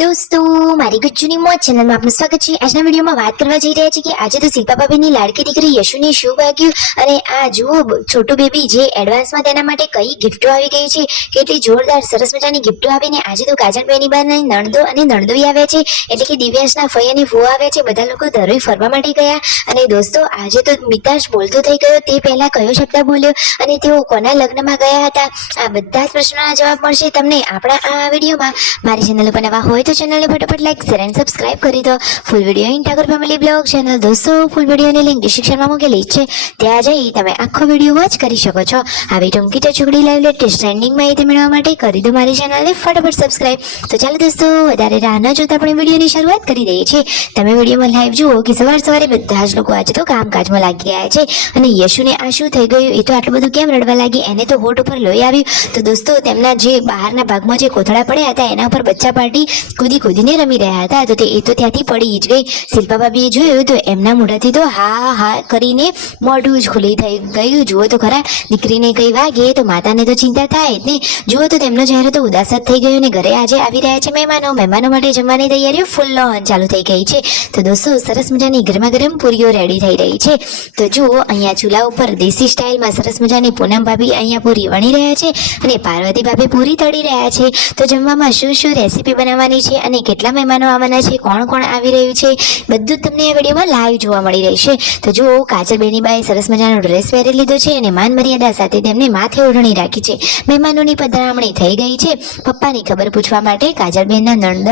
दोस्तों मारी गुज्जूनी मोज चैनल में आपનું સ્વાગત છે। આજના વિડીયોમાં વાત કરવા જઈ રહ્યા છે કે આજે તો શિલ્પા ભાભીની લાડકી દીકરી યશુને શું વાગ્યું અને આ જુઓ છોટું બેબી જે એડવાન્સમાં તેના માટે કઈ ગિફ્ટો આવી ગઈ છે, કેટલી જોરદાર સરસ મજાની ગિફ્ટો આવીને આજે તો કાજલ બેની બાની નણદો અને નણદોઈ આવ્યા છે, એટલે કે દિવ્યાંશના ફઈ અને ફુવા આવ્યા છે। બધા લોકો ધરોઈ ફરવા માટે ગયા અને દોસ્તો આજે તો મિતાશ બોલતો થઈ ગયો, તે પહેલા કયો શબ્દ બોલ્યો અને તેઓ કોના લગ્નમાં ગયા હતા, આ બધા જ પ્રશ્નોના જવાબ મળશે તમને આપણા આ વિડીયોમાં। મારી ચેનલ પર નવા હોય तो चैनल ने फटाफट लाइक शेयर एंड सब्सक्राइब कर दो। Full video in Thakur family blog channel दोस्तों फूल वीडियो ने लिंक डिस्क्रिप्शन में मूकेली છે, ત્યાં જઈ તમે આખો વિડીયો વોચ કરી શકો છો। આવી ટૂંકી ટચુકડી લાઈવ લેટેસ્ટ ટ્રેન્ડિંગ માહિતી મેળવવા માટે કરી દો મારી ચેનલને ફટાફટ સબસ્ક્રાઇબ। તો ચાલો દોસ્તો વધારે રાહ ન જોતા આપણે વિડીયોની શરૂઆત કરી દઈએ છીએ। તમે વિડીયોમાં લાઈવ જુઓ કે સવારે બધા જ લોકો આજે તો કામકાજમાં લાગી ગયા છે અને યશુને આ શું થઈ ગયું, એ તો આટલું બધું કેમ રડવા લાગી, એને તો હોઠ ઉપર લોહી આવ્યું। તો દોસ્તો તેમના જે બહારના ભાગમાં જે કોથળા પડ્યા હતા એના ઉપર બચ્ચા પાર્ટી કૂદીને રમી રહ્યા હતા, તો એ તો ત્યાંથી પડી જ ગઈ। શિલ્પા ભાભીએ જોયું તો એમના મોઢાથી તો હા હા કરીને મોઢું જ ખુલ્લી થઈ ગયું। જુઓ તો ખરા, દીકરીને કઈ વાગે તો માતાને તો ચિંતા થાય જ ને। જુઓ તો તેમનો ચહેરો તો ઉદાસ જ થઈ ગયો ને ઘરે આજે આવી રહ્યા છે મહેમાનો માટે જમવાની તૈયારીઓ ફૂલ ઓન ચાલુ થઈ ગઈ છે। તો દોસ્તો સરસ મજાની ગરમા ગરમ પૂરીઓ રેડી થઈ રહી છે। તો જુઓ અહીંયા ચૂલા ઉપર દેશી સ્ટાઇલમાં સરસ મજાની પૂનમ ભાભી અહીંયા પૂરી વણી રહ્યા છે અને પાર્વતી ભાભી પૂરી તળી રહ્યા છે। તો જમવામાં શું રેસીપી બનાવવાની છે અને કેટલા મહેમાનો આવવાના છે, કોણ કોણ આવી રહ્યું છે, બધું તમને આ વિડીયોમાં લાઈવ જોવા મળી રહેશે। તો જો કાજલ બેનીબાએ સરસ મજાનો ડ્રેસ પહેરી લીધો છે અને માન મર્યાદા સાથે તેમને માથે ઓઢણી રાખી છે। મહેમાનોની પધરામણી થઈ ગઈ છે। પપ્પાની ખબર પૂછવા માટે કાજલબેનના નણંદ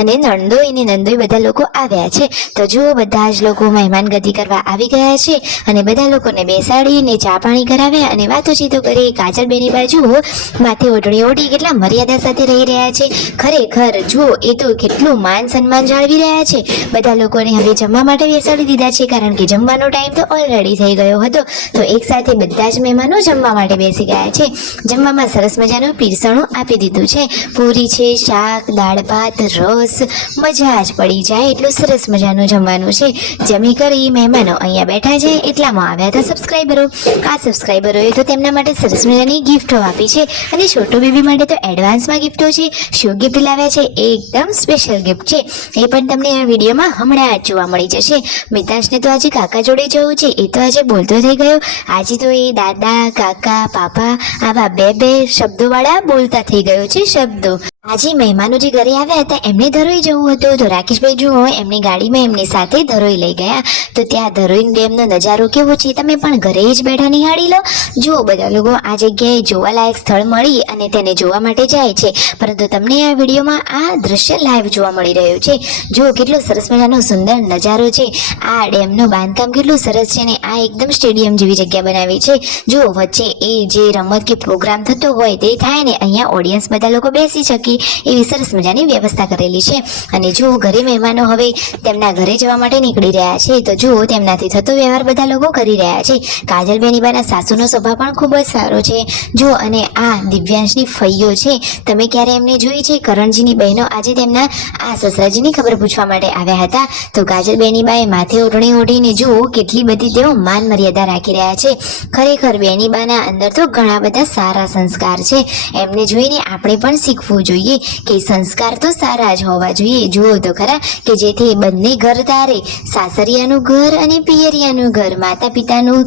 અને નણદોઈ બધા લોકો આવ્યા છે। તો જુઓ બધા જ લોકો મહેમાન ગતિ કરવા આવી ગયા છે અને બધા લોકોને બેસાડીને ચા પાણી કરાવ્યા અને વાતોચીતો કરી। કાજલ બેનીબા જુઓ માથે ઓઢણી ઓઢી કેટલા મર્યાદા સાથે રહી રહ્યા છે, ખરેખર જુઓ એ તો કેટલું માન સન્માન જાળવી રહ્યા છે। બધા લોકોને હવે જમવા માટે બેસાડી દીધા છે, કારણ કે જમવાનો ટાઈમ તો ઓલરેડી થઈ ગયો હતો। તો એક સાથે બધા જ મહેમાનો જમવા માટે બેસી ગયા છે। જમવામાં સરસ મજાનું પીરસણું આપી દીધું છે, પૂરી છે, શાક, દાળ ભાત, રસ, મજા જ પડી જાય એટલું સરસ મજાનું જમવાનું છે। જમી કરી મહેમાનો અહીંયા બેઠા છે એટલામાં આવ્યા હતા સબસ્ક્રાઈબરો। આ સબસ્ક્રાઈબરોએ તો તેમના માટે સરસ મજાની ગિફ્ટો આપી છે અને છોટો બેબી માટે તો એડવાન્સમાં ગિફ્ટો છે। શું ગિફ્ટ લાવ્યા છે એ એકદમ સ્પેશિયલ ગિફ્ટ છે, એ પણ તમને આ વિડીયોમાં હમણાં જ જોવા મળી જશે। મિતાશને તો આજે કાકા જોડે જવું છે, એ તો આજે બોલતો થઈ ગયો। આજે તો એ દાદા, કાકા, પાપા આવા બે શબ્દોવાળા બોલતા થઈ ગયો છે શબ્દો। આજે મહેમાનો જે ઘરે આવ્યા હતા એમને ધરોઈ જવું હતું, તો રાકેશભાઈ જુઓ એમની ગાડીમાં એમની સાથે ધરોઈ લઈ ગયા। તો ત્યાં ધરોઈ ડેમનો નજારો કેવો છે તમે પણ ઘરે જ બેઠા નિહાળી લો। જુઓ બધા લોકો આ જગ્યાએ જોવાલાયક સ્થળ મળી અને તેને જોવા માટે જાય છે, પરંતુ તમને આ વિડીયોમાં આ દ્રશ્ય લાઈવ જોવા મળી રહ્યું છે। જુઓ કેટલો સરસ મજાનો સુંદર નજારો છે, આ ડેમનું બાંધકામ કેટલું સરસ છે ને આ એકદમ સ્ટેડિયમ જેવી જગ્યા બનાવી છે। જુઓ વચ્ચે એ જે રમત કે પ્રોગ્રામ થતો હોય તે થાય ને અહીંયા ઓડિયન્સ બધા લોકો બેસી શકે એવી સરસ મજાની વ્યવસ્થા કરેલી છે। અને જુઓ ઘરે મહેમાનો હવે તેમના ઘરે જવા માટે નીકળી રહ્યા છે, તો જુઓ તેમનાથી થતો વ્યવહાર બધા લોકો કરી રહ્યા છે। કાજલ બેનીબાના સાસુનો સ્વભાવ પણ ખૂબ જ સારો છે। જુઓ અને આ દિવ્યાંશની ફઈઓ છે, તમે ક્યારે એમને જોઈ છે? કરણજીની બહેનો આજે તેમના આ સસરાજીની ખબર પૂછવા માટે આવ્યા હતા। તો કાજલ બેનીબાએ માથે ઓઢણી ઓઢીને જુઓ કેટલી બધી તેઓ માન મર્યાદા રાખી રહ્યા છે। ખરેખર બેનીબાના અંદર તો ઘણા બધા સારા સંસ્કાર છે, એમને જોઈને આપણે પણ શીખવું જોઈએ કે સંસ્કાર તો સારા જ હોવા જોઈએ। જુઓ તો ખરા કે જેથી બંને ઘર તારે, સાસરિયાનું ઘર અને પિયરિયાનું ઘર, માતા પિતાનું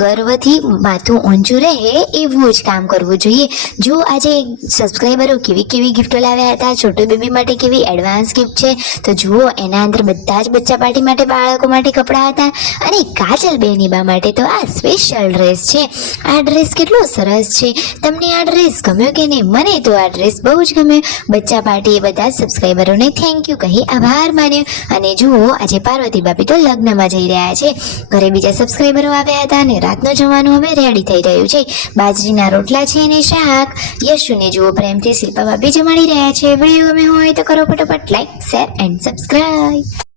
ગર્વથી માથું ઊંચું રહે એવું જ કામ કરવું જોઈએ। જો આજે સબસ્ક્રાઈબરો કેવી ગિફ્ટો લાવ્યા હતા, છોટો બેબી માટે કેવી એડવાન્સ ગિફ્ટ છે, તો જુઓ એના અંદર બધા જ બચ્ચા પાર્ટી માટે બાળકો માટે કપડાં હતા અને કાજલ બેનીબા માટે તો આ સ્પેશિયલ ડ્રેસ છે। આ ડ્રેસ કેટલો સરસ છે, તમને આ ડ્રેસ ગમ્યો કે નહીં? મને તો આ ડ્રેસ બહુ જ ગમ્યો। બચ્ચા પાર્ટીએ બધા સબસ્ક્રાઈબરોને થેન્ક યુ કહી આભાર માન્યો। અને જુઓ આજે પાર્વતી ભાભી તો લગ્નમાં જઈ રહ્યા છે, ઘરે બીજા સબસ્ક્રાઈબરો આવ્યા હતા અને રાતનું જમવાનું હવે રેડી થઈ રહ્યું છે। બાજરીના રોટલા છે અને શાક। યશુને જુઓ પ્રેમથી શિલ્પા ભાભી જમાડી રહ્યા છે। વિડીયો ગમે હોય તો કરો ફટાફટ લાઈક, શેર એન્ડ સબસ્ક્રાઈબ।